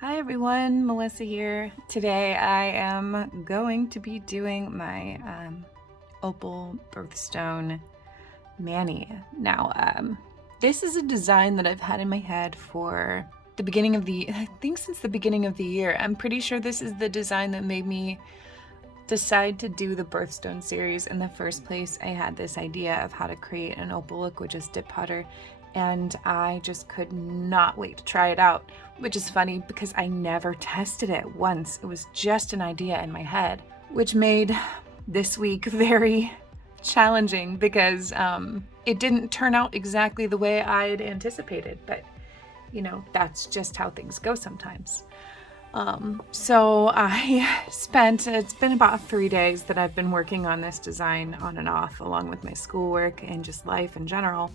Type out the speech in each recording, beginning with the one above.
Hi everyone, Melissa here. Today I am going to be doing my Opal Birthstone Mani. Now, this is a design that I've had in my head for I think since the beginning of the year. I'm pretty sure this is the design that made me decide to do the Birthstone series in the first place. I had this idea of how to create an opal look with just dip powder, and I just could not wait to try it out, which is funny because I never tested it once. It was just an idea in my head, which made this week very challenging because it didn't turn out exactly the way I'd anticipated, but you know, that's just how things go sometimes. So it's been about 3 days that I've been working on this design on and off, along with my schoolwork and just life in general.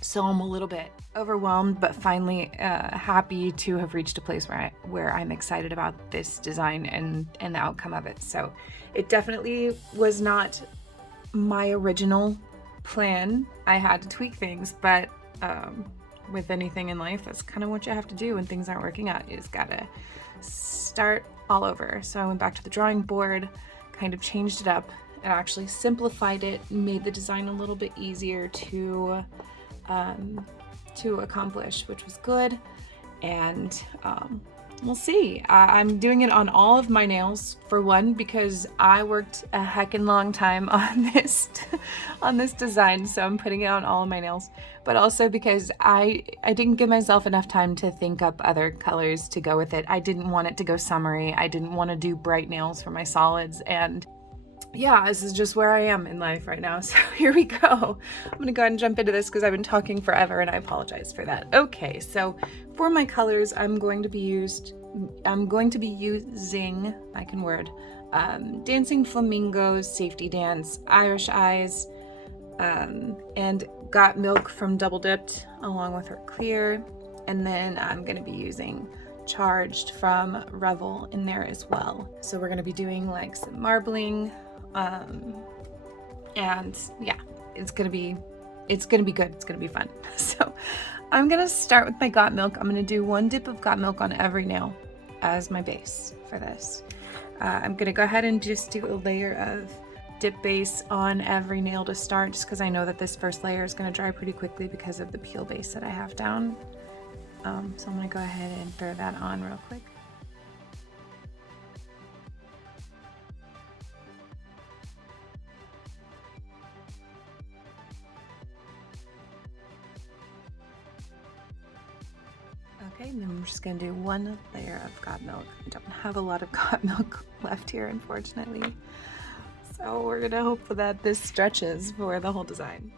So I'm a little bit overwhelmed, but finally happy to have reached a place where I'm excited about this design and the outcome of it. So it definitely was not my original plan. I had to tweak things, but with anything in life, that's kind of what you have to do when things aren't working out. You just gotta start all over. So I went back to the drawing board, kind of changed it up, and actually simplified it, made the design a little bit easier to accomplish, which was good. And we'll see. I'm doing it on all of my nails, for one, because I worked a heckin' long time on this on this design, so I'm putting it on all of my nails. But also because I didn't give myself enough time to think up other colors to go with it. I didn't want it to go summery. I didn't want to do bright nails for my solids, and yeah, this is just where I am in life right now. So here we go. I'm gonna go ahead and jump into this because I've been talking forever and I apologize for that. Okay, so for my colors, I'm going to be using, I can word, Dancing Flamingos, Safety Dance, Irish Eyes, and Got Milk from Dipp'd along with her clear. And then I'm gonna be using Charged from Revel in there as well. So we're gonna be doing like some marbling, and yeah, it's gonna be good. It's gonna be fun. So I'm gonna start with my Got Milk. I'm gonna do one dip of Got Milk on every nail as my base for this. I'm gonna go ahead and just do a layer of dip base on every nail to start, just because I know that this first layer is gonna dry pretty quickly because of the peel base that I have down. So I'm gonna go ahead and throw that on real quick. Okay, and then I'm just gonna do one layer of Got Milk. I don't have a lot of Got Milk left here, unfortunately. So we're gonna hope that this stretches for the whole design.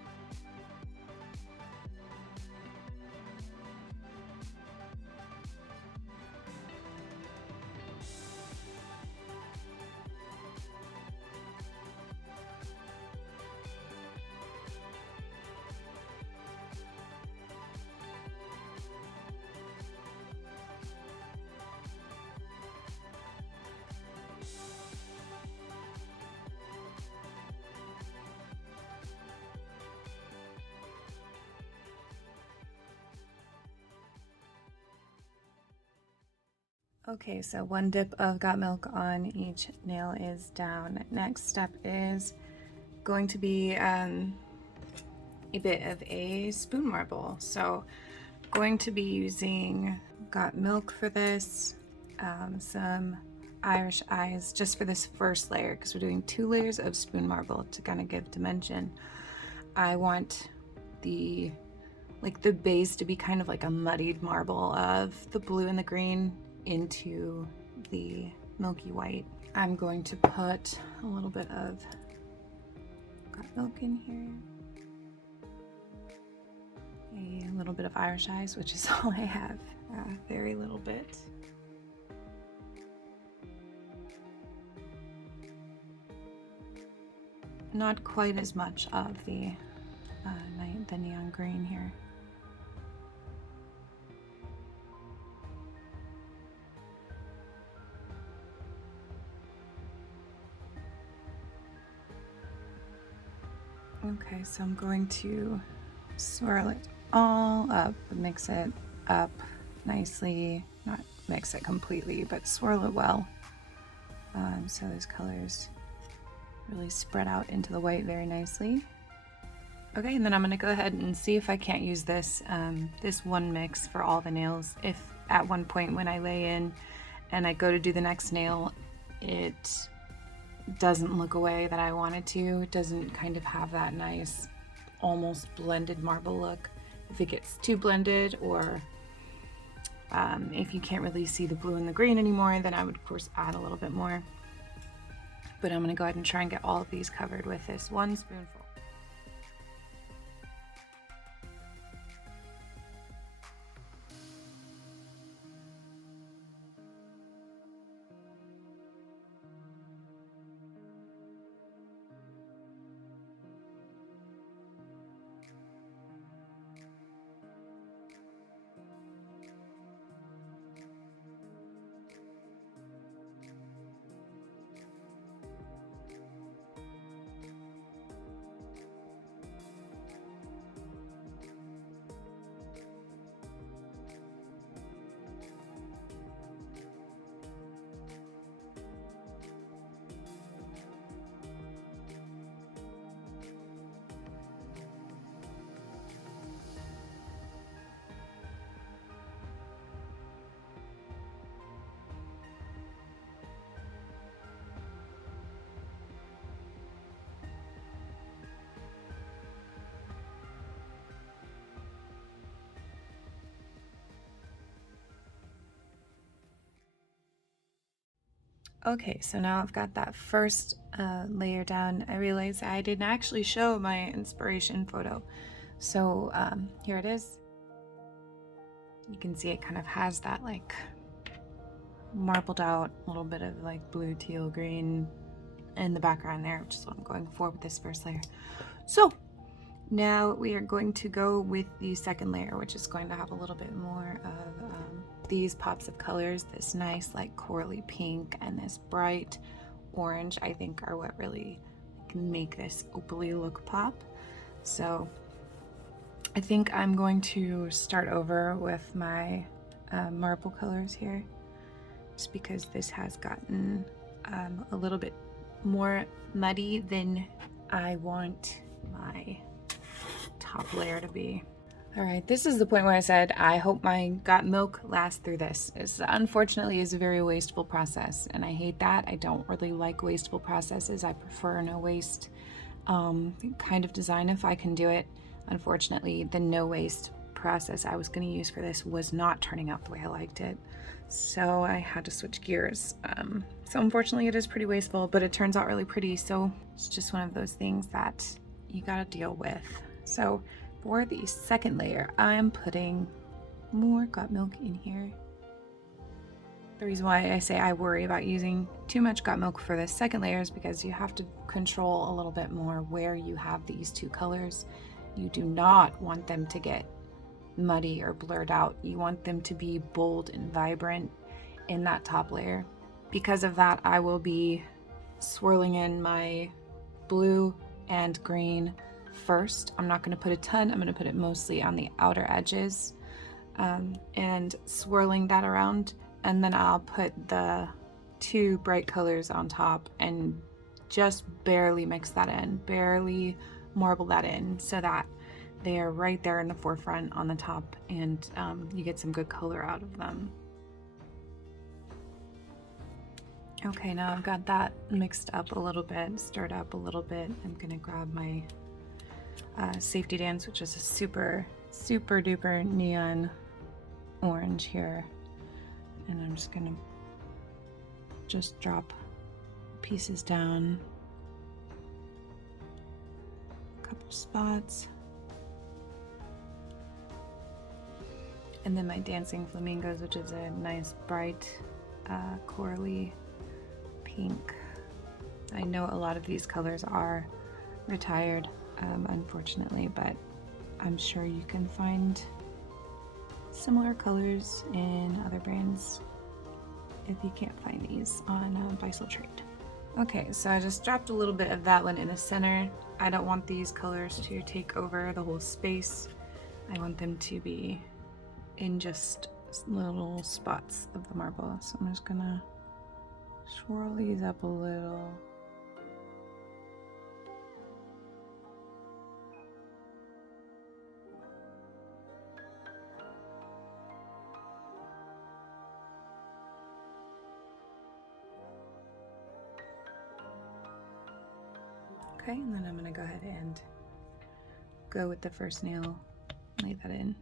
Okay, so one dip of Got Milk on each nail is down. Next step is going to be a bit of a spoon marble. So going to be using Got Milk for this, some Irish Eyes just for this first layer, because we're doing 2 layers of spoon marble to kind of give dimension. I want the base to be kind of like a muddied marble of the blue and the green into the milky white. I'm going to put a little bit of Got Milk in here, a little bit of Irish Eyes, which is all I have, very little bit. Not quite as much of the neon green here. Okay, so I'm going to swirl it all up, mix it up nicely, not mix it completely, but swirl it well. So those colors really spread out into the white very nicely. Okay, and then I'm gonna go ahead and see if I can't use this, this one mix for all the nails. If at one point when I lay in and I go to do the next nail, it doesn't look away that I want it to. It doesn't kind of have that nice, almost blended marble look. If it gets too blended, or if you can't really see the blue and the green anymore, then I would of course add a little bit more. But I'm gonna go ahead and try and get all of these covered with this one spoonful. Okay, so now I've got that first layer down. I realized I didn't actually show my inspiration photo. So here it is. You can see it kind of has that like marbled out little bit of like blue, teal, green in the background there, which is what I'm going for with this first layer. So now we are going to go with the second layer, which is going to have a little bit more of these pops of colors. This nice like corally pink and this bright orange, I think, are what really can make this opally look pop. So I think I'm going to start over with my marble colors here, just because this has gotten a little bit more muddy than I want my top layer to be. All right, this is the point where I said I hope my got milk lasts through this. It's unfortunately is a very wasteful process, and I hate that. I don't really like wasteful processes. I prefer no waste kind of design if I can do it. Unfortunately, the no waste process I was going to use for this was not turning out the way I liked it, so I had to switch gears. So unfortunately it is pretty wasteful, but it turns out really pretty, so it's just one of those things that you gotta deal with. So for the second layer, I am putting more got milk in here. The reason why I say I worry about using too much got milk for this second layer is because you have to control a little bit more where you have these two colors. You do not want them to get muddy or blurred out. You want them to be bold and vibrant in that top layer. Because of that, I will be swirling in my blue and green first. I'm not going to put a ton. I'm going to put it mostly on the outer edges and swirling that around, and then I'll put the two bright colors on top and just barely mix that in, barely marble that in, so that they are right there in the forefront on the top, and you get some good color out of them. Okay, now I've got that mixed up a little bit, stirred up a little bit. I'm gonna grab my Safety Dance, which is a super duper neon orange here, and I'm just gonna drop pieces down, a couple spots, and then my Dancing Flamingos, which is a nice bright corally pink. I know a lot of these colors are retired, unfortunately, but I'm sure you can find similar colors in other brands if you can't find these on Buy Sell Trade. Okay, so I just dropped a little bit of that one in the center. I don't want these colors to take over the whole space. I want them to be in just little spots of the marble. So I'm just gonna swirl these up a little. Okay, and then I'm gonna go ahead and go with the first nail, lay that in.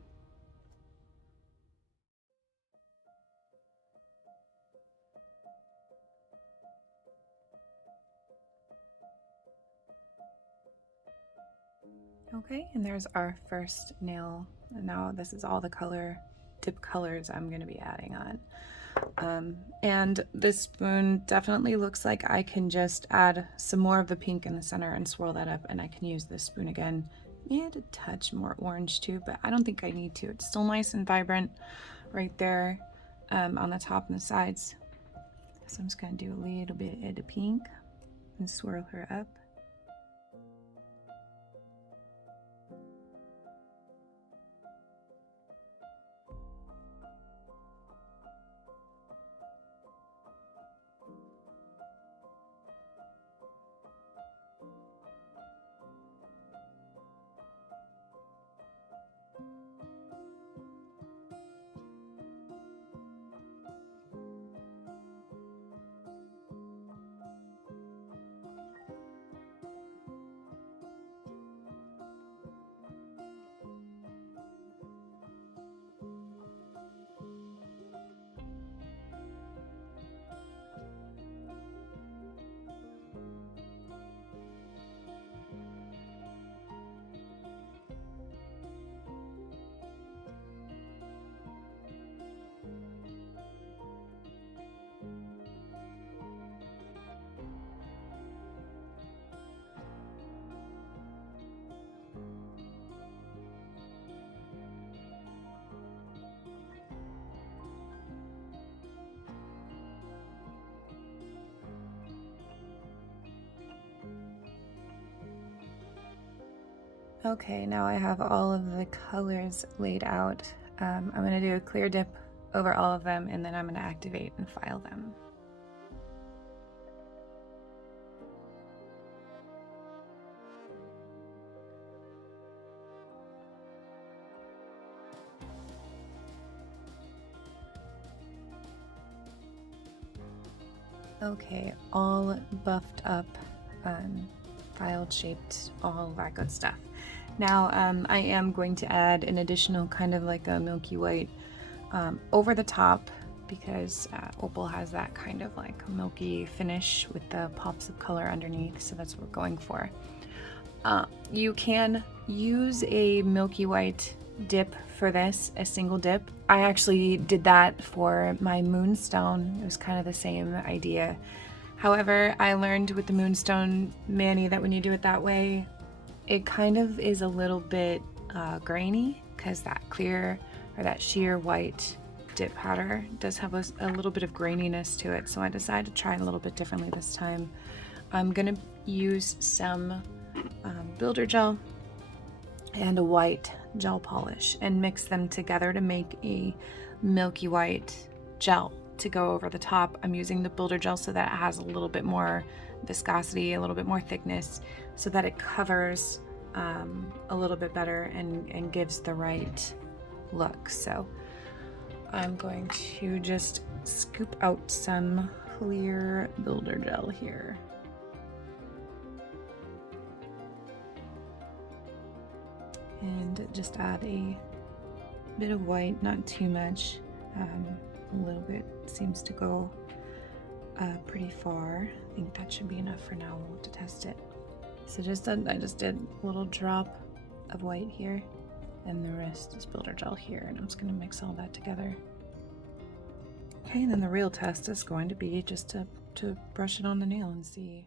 Okay, and there's our first nail. And now this is all the dip colors I'm gonna be adding on. And this spoon definitely looks like I can just add some more of the pink in the center and swirl that up, and I can use this spoon again. Maybe add a touch more orange too, but I don't think I need to. It's still nice and vibrant right there on the top and the sides. So I'm just gonna do a little bit of the pink and swirl her up. Okay, now I have all of the colors laid out. I'm going to do a clear dip over all of them, and then I'm going to activate and file them. Okay, all buffed up, filed, shaped, all that good stuff. Now I am going to add an additional kind of like a milky white over the top, because Opal has that kind of like milky finish with the pops of color underneath, so that's what we're going for. You can use a milky white dip for this, a single dip. I actually did that for my moonstone. It was kind of the same idea. However, I learned with the moonstone mani that when you do it that way, it kind of is a little bit grainy, because that clear or that sheer white dip powder does have a little bit of graininess to it. So I decided to try it a little bit differently this time. I'm gonna use some builder gel and a white gel polish and mix them together to make a milky white gel to go over the top. I'm using the builder gel so that it has a little bit more viscosity, a little bit more thickness, so that it covers a little bit better and gives the right look. So I'm going to just scoop out some clear builder gel here. And just add a bit of white, not too much. A little bit seems to go pretty far. I think that should be enough for now. We'll have to test it. So I just did a little drop of white here, and the rest is builder gel here, and I'm just gonna mix all that together. Okay, and then the real test is going to be just to brush it on the nail and see.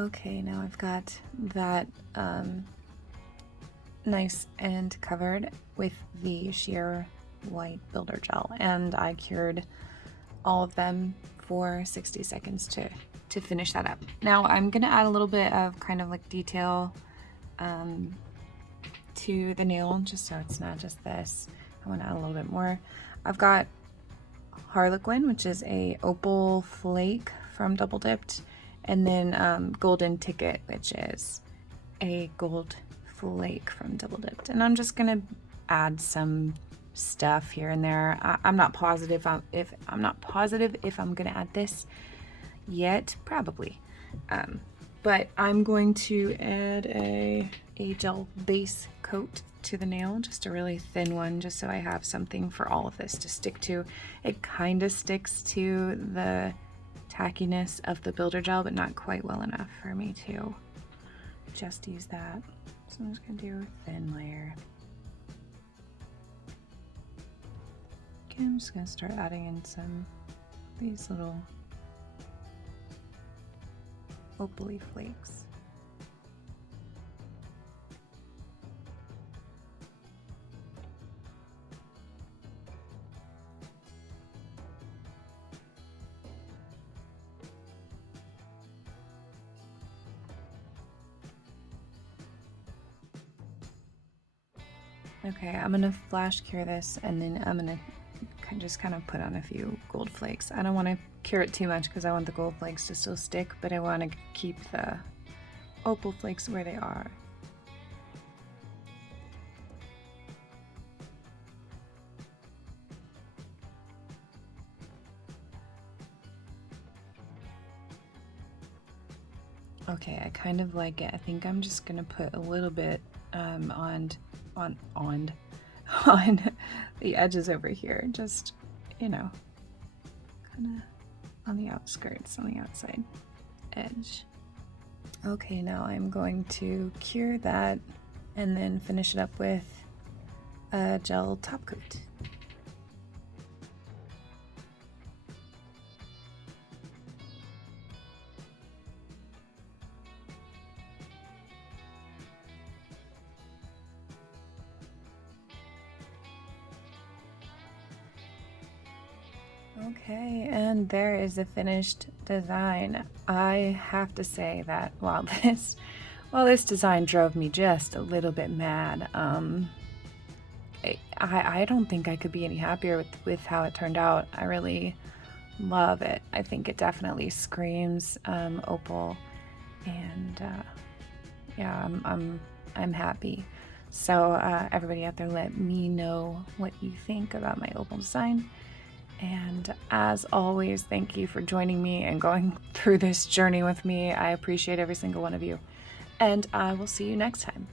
Okay, now I've got that nice and covered with the sheer white builder gel, and I cured all of them for 60 seconds to finish that up. Now I'm gonna add a little bit of kind of like detail to the nail, just so it's not just this. I want to add a little bit more. I've got Harlequin, which is a opal flake from Dipp'd, and then Golden Ticket, which is a gold flake from Dipp'd. And I'm just gonna add some stuff here and there. I'm not positive if I'm gonna add this yet, probably. But I'm going to add a gel base coat to the nail, just a really thin one, just so I have something for all of this to stick to. It kind of sticks to the tackiness of the builder gel, but not quite well enough for me to just use that. So I'm just gonna do a thin layer. Okay, I'm just gonna start adding in some of these little opal-y flakes. Okay, I'm gonna flash cure this, and then I'm gonna just kind of put on a few gold flakes. I don't want to cure it too much because I want the gold flakes to still stick, but I want to keep the opal flakes where they are. Okay, I kind of like it. I think I'm just gonna put a little bit on the edges over here, just, you know, kind of on the outskirts, on the outside edge. Okay, now I'm going to cure that and then finish it up with a gel top coat. Okay, and there is the finished design. I have to say that while this design drove me just a little bit mad, I don't think I could be any happier with how it turned out. I really love it. I think it definitely screams opal, and yeah, I'm happy. So everybody out there, let me know what you think about my opal design. And as always, thank you for joining me and going through this journey with me. I appreciate every single one of you. And I will see you next time.